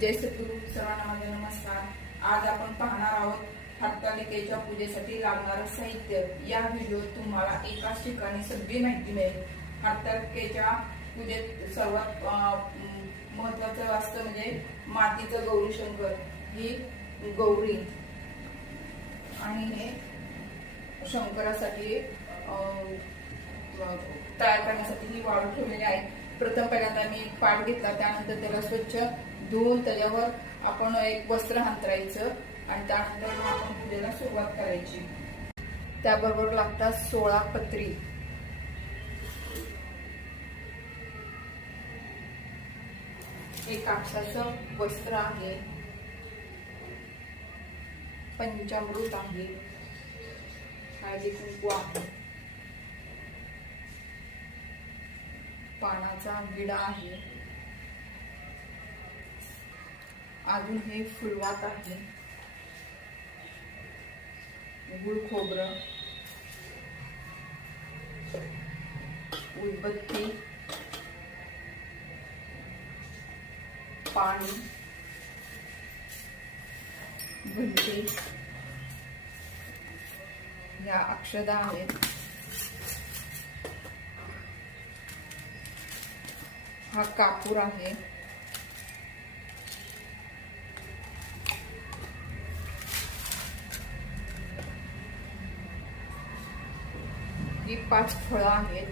जय सद्गुरू सर्वांना माझा नमस्कार. आज आपण पाहणार आहोत हरतालिकेच्या पूजेसाठी लागणारं साहित्य. या व्हिडिओत तुम्हाला एकाच ठिकाणी सगळी माहिती मिळेल. हरतालिकेच्या पूजेत सर्वात महत्वाचं असतं म्हणजे मातीचं गौरी शंकर ही गौरी. आणि हे शंकरासाठी तयार करण्यासाठी ही वाळू ठेवलेली आहे. प्रथम पहिल्यांदा मी एक पाठ घेतला त्यानंतर त्याला स्वच्छ धुवून त्याच्यावर आपण एक वस्त्र हांतरायचं आणि त्यानंतर मग आपण पूजेला सुरुवात करायची. त्याबरोबर लागतात सोळा पत्री. हे कापसाचं वस्त्र आहे. पंचामृत आहे. हळदी कुंकू आहे. पानाचा विडा आहे. अजून हे फुलवात आहे. गुळ खोबरं. उदबत्ती पाणी. घंटी या अक्षदा आहेत. हा कापूर आहे. ही पाच फळं आहेत.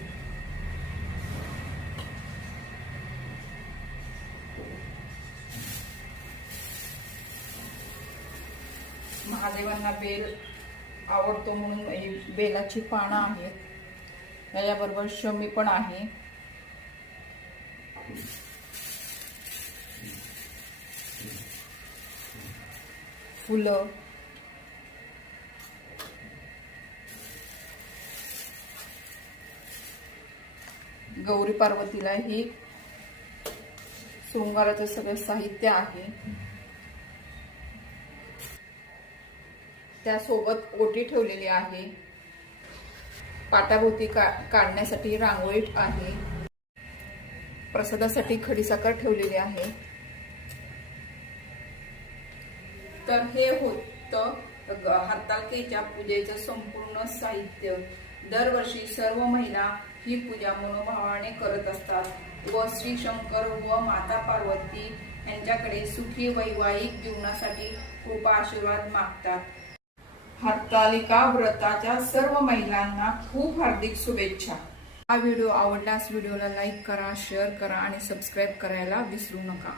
महादेवांना बेल आवडतो म्हणून ही बेलाची पानं आहेत. त्याच्याबरोबर शमी पण आहे. फुलं. गौरी पार्वतीला ही सोमवाराचं सगळं साहित्य आहे. त्यासोबत ओटी ठेवलेली आहे. पाटाभोवती का काढण्यासाठी रांगोळी आहे. प्रसादासाठी खडीसाखर ठेवलेली आहे. तर हे होतं हरतालकेच्या पूजेचं संपूर्ण साहित्य. दरवर्षी सर्व महिला ही पूजा मनोभावाने करत असतात. व श्री शंकर व माता पार्वती यांच्याकडे सुखी वैवाहिक जीवनासाठी कृपा आशीर्वाद मागतात. हरतालिका व्रताच्या सर्व महिलांना खूप हार्दिक शुभेच्छा. हा व्हिडिओ आवडल्यास व्हिडिओला लाईक करा शेअर करा आणि सबस्क्राईब करायला विसरू नका.